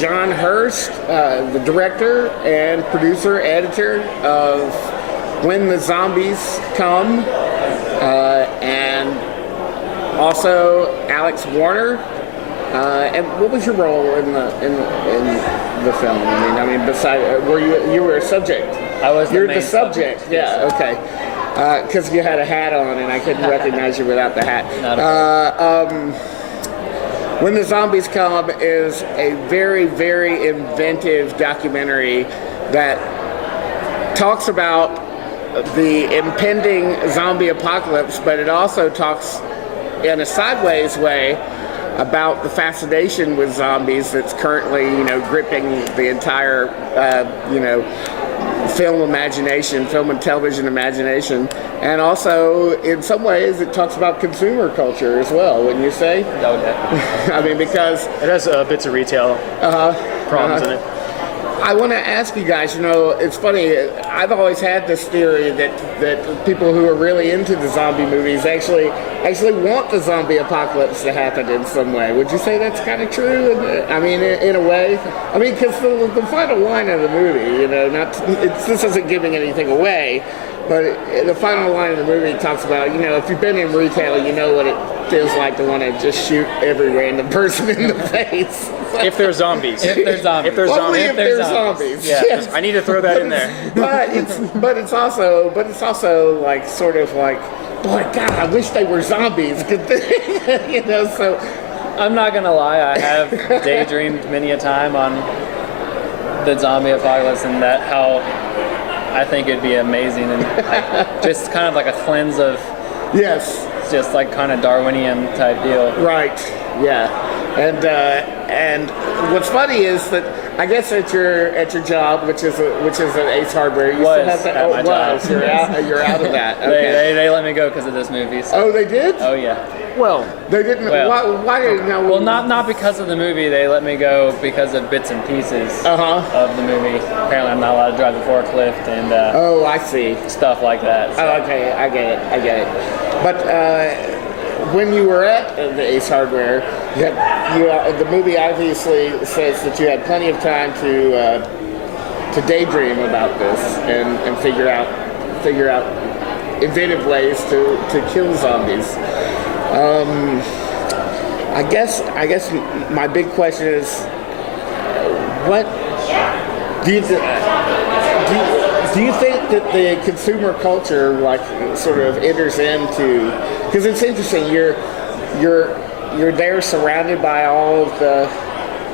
Jon Hurst, the director and producer, editor of When the Zombies Come, and also Alex Warner. And what was your role in the film? I mean, besides, you were a subject? I was. You're the subject. Yeah. Okay. Because you had a hat on, and I couldn't recognize you without the hat. When the Zombies Come is a very, very inventive documentary that talks about the impending zombie apocalypse, but it also talks in a sideways way about the fascination with zombies that's currently, gripping the entire, film and television imagination. And also, in some ways, it talks about consumer culture as well, wouldn't you say? Okay. I mean, because it has bits of retail problems in it. I want to ask you guys, it's funny, I've always had this theory that people who are really into the zombie movies actually want the zombie apocalypse to happen in some way. Would you say that's kind of true? I mean, in a way? I mean, because the final line of the movie, this isn't giving anything away, but the final line of the movie talks about, if you've been in retail, you know what it feels like to want to just shoot every random person in the face. If they're zombies. If they're zombies. Only if they're zombies. Yeah, yes. I need to throw that in there. But it's also like sort of like, boy, God, I wish they were zombies. So I'm not gonna lie, I have daydreamed many a time on the zombie apocalypse and that how I think it'd be amazing and just kind of like a cleanse of just like kind of Darwinian type deal. Right. Yeah. And what's funny is that I guess at your job, which is at Ace Hardware, you still have that. Oh, it was. You're out of that. Okay. They let me go because of this movie. So. Oh, they did? Oh yeah. Well, they didn't. Why didn't? Well, not because of the movie. They let me go because of bits and pieces of the movie. Apparently, I'm not allowed to drive the forklift and. Oh, I see. Stuff like that. So. Oh, okay, I get it. But when you were at the Ace Hardware, the movie obviously says that you had plenty of time to daydream about this and figure out inventive ways to kill zombies. I guess my big question is, what do you think that the consumer culture sort of enters into? Because it's interesting. You're there surrounded by all of the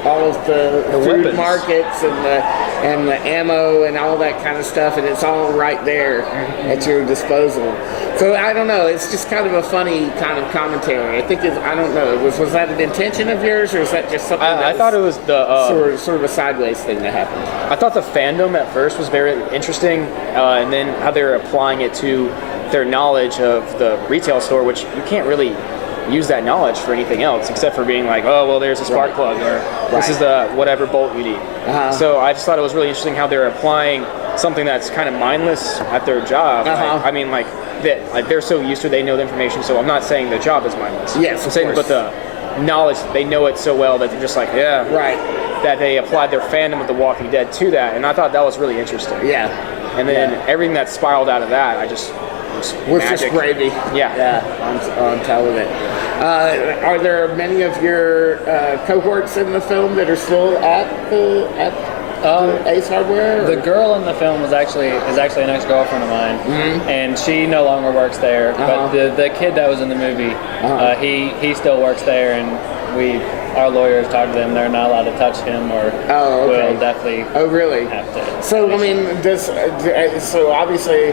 food weapons. Markets and the ammo and all that kind of stuff, and it's all right there at your disposal. So I don't know. It's just kind of a funny kind of commentary. I think I don't know. Was that an intention of yours, or is that just something? I thought it was the sort of a sideways thing that happened. I thought the fandom at first was very interesting, and then how they were applying it to their knowledge of the retail store, which you can't really use that knowledge for anything else except for being like, oh, well, there's a spark plug, or this is the whatever bolt you need. So I just thought it was really interesting how they're applying something that's kind of mindless at their job. I mean, they're so used to it, they know the information, so I'm not saying the job is mindless. Yes, I'm saying, but the knowledge, they know it so well that they're just like, that they applied their fandom with The Walking Dead to that, and I thought that was really interesting. Yeah. And then everything that spiraled out of that, was just gravy. Yeah. On top of it. Are there many of your cohorts in the film that are still at Ace Hardware? The girl in the film is actually an ex-girlfriend of mine, and she no longer works there. But the kid that was in the movie, he still works there, and our lawyers talk to them. They're not allowed to touch him, or will definitely. Oh, really? Have to. So I mean, so obviously.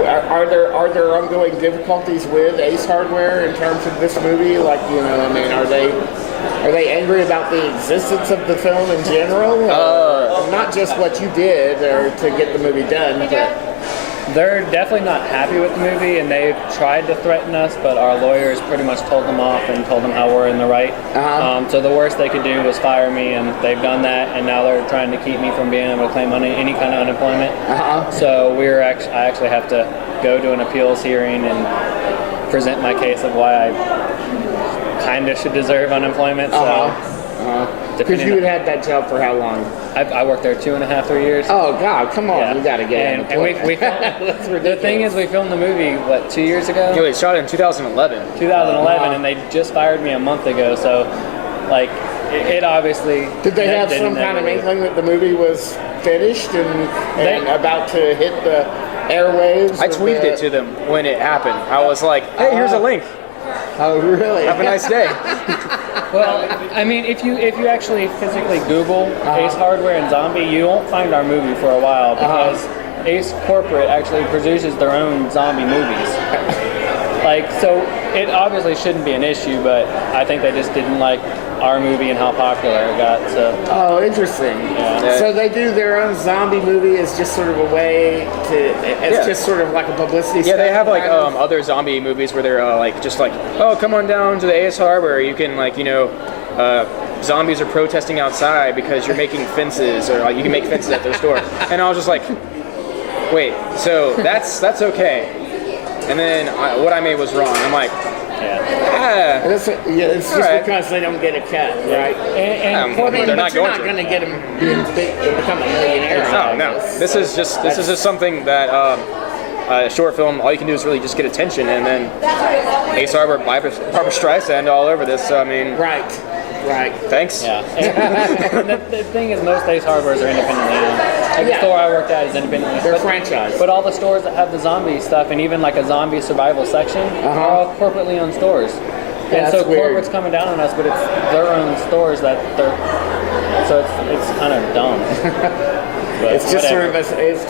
Are there ongoing difficulties with Ace Hardware in terms of this movie? Are they angry about the existence of the film in general? Not just what you did or to get the movie done, but they're definitely not happy with the movie, and they've tried to threaten us, but our lawyers pretty much told them off and told them how we're in the right. So the worst they could do was fire me, and they've done that, and now they're trying to keep me from being able to claim any kind of unemployment. So I actually have to go to an appeals hearing and present my case of why I kind of should deserve unemployment. Because you had that job for how long? I worked there 2.5, 3 years. Oh God, come on, Yeah. you gotta get in. And we filmed, the thing is, we filmed the movie, what, 2 years ago? Yeah, it shot in 2011. 2011, and they just fired me a month ago, so, like, it obviously... Did they have some kind of inkling that the movie was finished and about to hit the airwaves? I tweeted it to them when it happened. I was like, hey, here's a link. Oh, really? Have a nice day. Well, I mean, if you actually physically Google Ace Hardware and Zombie, you won't find our movie for a while because Ace Corporate actually produces their own zombie movies. Like, so it obviously shouldn't be an issue, but I think they just didn't like our movie and how popular it got. So. Oh, interesting. Yeah. So they do their own zombie movie as just sort of a way to, it's just sort of like a publicity Yeah, stunt, they have like kind of? other zombie movies where they're like just like, oh, come on down to the Ace Hardware. You can like, you know, zombies are protesting outside because you're making fences, or like, you can make fences at their store. And I was just like, wait, so that's okay. And then what I made was wrong. I'm like, It's just right. because they don't get a cut, right? And they're not you're going not to. going to get them being big to become a millionaire. No. This is just something that a short film. All you can do is really just get attention, and then Ace Hardware, Barbra Streisand all over this. So I mean, Right. thanks. Yeah. And the thing is, most Ace Hardwares are independently owned. Like the store I worked at is independently They're owned. franchise. But all the stores that have the zombie stuff, and even like a zombie survival section, are all corporately owned stores. Yeah, And so that's weird. corporate's coming down on us, but it's their own stores that they're. So it's kind of dumb. But It's just whatever.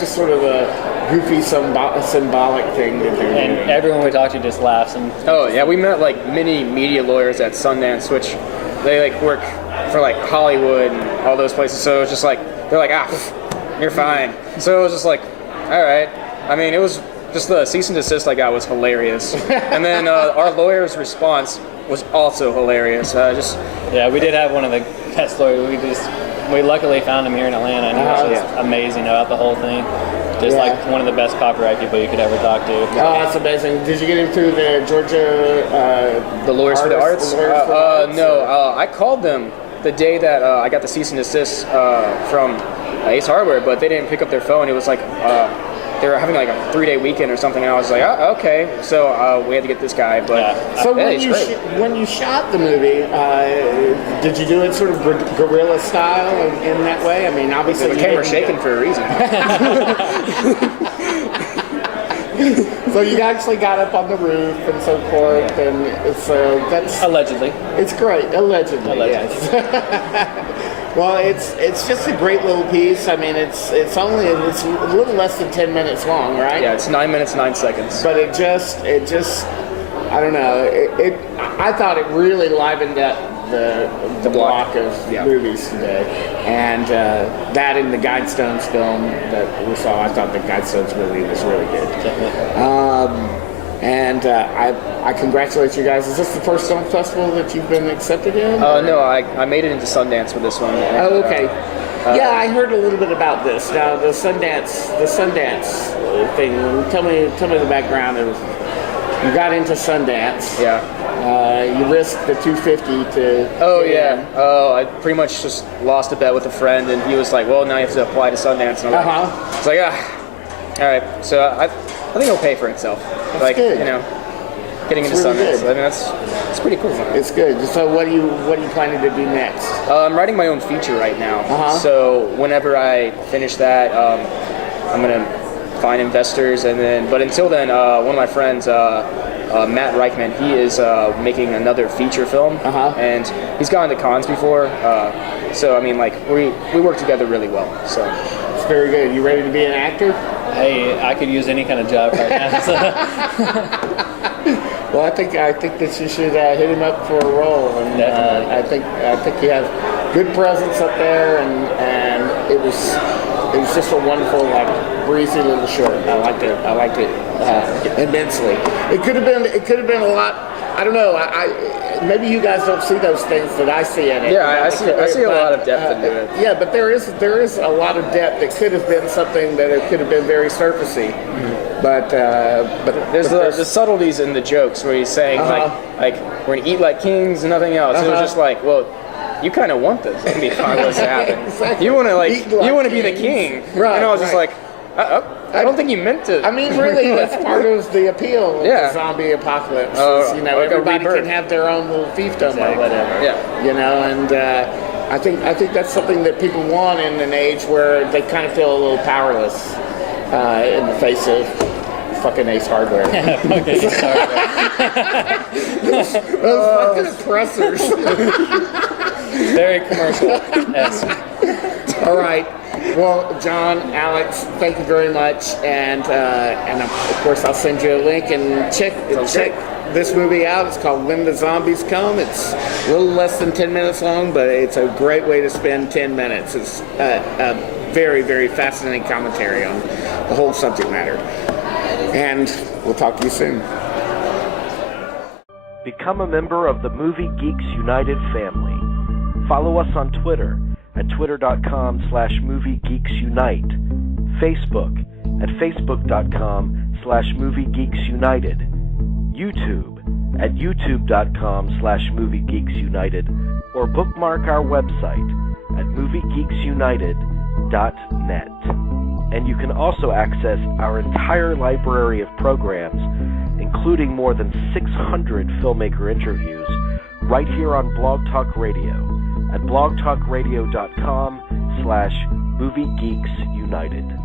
sort of a goofy symbolic thing that they're And doing. everyone we talk to just laughs and. Oh yeah, we met like many media lawyers at Sundance, which they like work for like Hollywood and all those places. So it was just like they're like, you're fine. So it was just like, all right. I mean, it was just the cease and desist I got was hilarious, and then our lawyer's response was also hilarious. Yeah, we did have one of the best lawyers. We luckily found him here in Atlanta, and he was just amazing about the whole thing. Just like one of the best copyright people you could ever talk to. Oh, that's amazing. Did you get him through the Georgia the lawyers for the arts? The lawyers for the arts? No, I called them the day that I got the cease and desist from Ace Hardware, but they didn't pick up their phone. It was like they were having like a 3-day weekend or something, and I was like, okay. So we had to get this guy, but So he's great. when you shot the movie, did you do it sort of guerrilla style in that way? I mean, obviously The you camera's didn't- shaking for a reason. So you actually got up on the roof and so forth, and so that's Allegedly. it's great. Allegedly. Yes. Well, it's just a great little piece. I mean, it's a little less than 10 minutes long, right? Yeah, it's 9 minutes 9 seconds. But it just I don't know. I thought it really livened up the block of movies today, and that in the Guidestones film that we saw, I thought the Guidestones movie was really good. And I congratulate you guys. Is this the first film festival that you've been accepted in? No, I made it into Sundance for this one. Oh, okay. Yeah, I heard a little bit about this. Now, the Sundance thing. Tell me the background of. You got into Sundance. Yeah. You risked the $250 to. Oh yeah. I pretty much just lost a bet with a friend, and he was like, "Well, now you have to apply to Sundance." And I'm like, it's like, all right. So I think it'll pay for itself. That's like good. You know, getting into really Sundance. good. I mean, it's pretty cool. It's good. So what are you planning to do next? I'm writing my own feature right now. So whenever I finish that, I'm gonna find investors, and then. But until then, one of my friends, Matt Reichman, he is making another feature film, and he's gone to cons before. So I mean, like we work together really well. So it's very good. You ready to be an actor? Hey, I could use any kind of job right now. So. Well, I think that you should hit him up for a role, and I think you have good presence up there, and it was just a wonderful, like, breezy little short. I liked it immensely. It could have been a lot. I don't know. Maybe you guys don't see those things that I see in it. yeah, I see a lot of depth into it. Yeah, but there is a lot of depth. It could have been something that it could have been very surfacey. But there's the subtleties in the jokes where he's saying like we're gonna eat like kings and nothing else. It was just like, well, you kind of want this to be powerless to happen. Exactly. You want to Eat like you want to be the kings. king. Right, And I was just right. like, I don't think you meant to. I mean, really, that's part of the appeal of the zombie apocalypse. Is, you know, like a everybody rebirth. can have their own little fiefdom or whatever. Yeah. You know, and I think that's something that people want in an age where they kind of feel a little powerless in the face of fucking Ace Hardware. Okay, sorry. Those fucking oppressors. Very commercial-esque. All right. Well, John, Alex, thank you very much, and of course I'll send you a link and check this movie out. It's called When the Zombies Come. It's a little less than 10 minutes long, but it's a great way to spend 10 minutes. It's a very, very fascinating commentary on the whole subject matter. And we'll talk to you soon. Become a member of the Movie Geeks United family. Follow us on Twitter at twitter.com/moviegeeksunite, Facebook at facebook.com/moviegeeksunited, YouTube at youtube.com/moviegeeksunited, or bookmark our website at moviegeeksunited.net. And you can also access our entire library of programs, including more than 600 filmmaker interviews, right here on Blog Talk Radio at blogtalkradio.com/moviegeeksunited.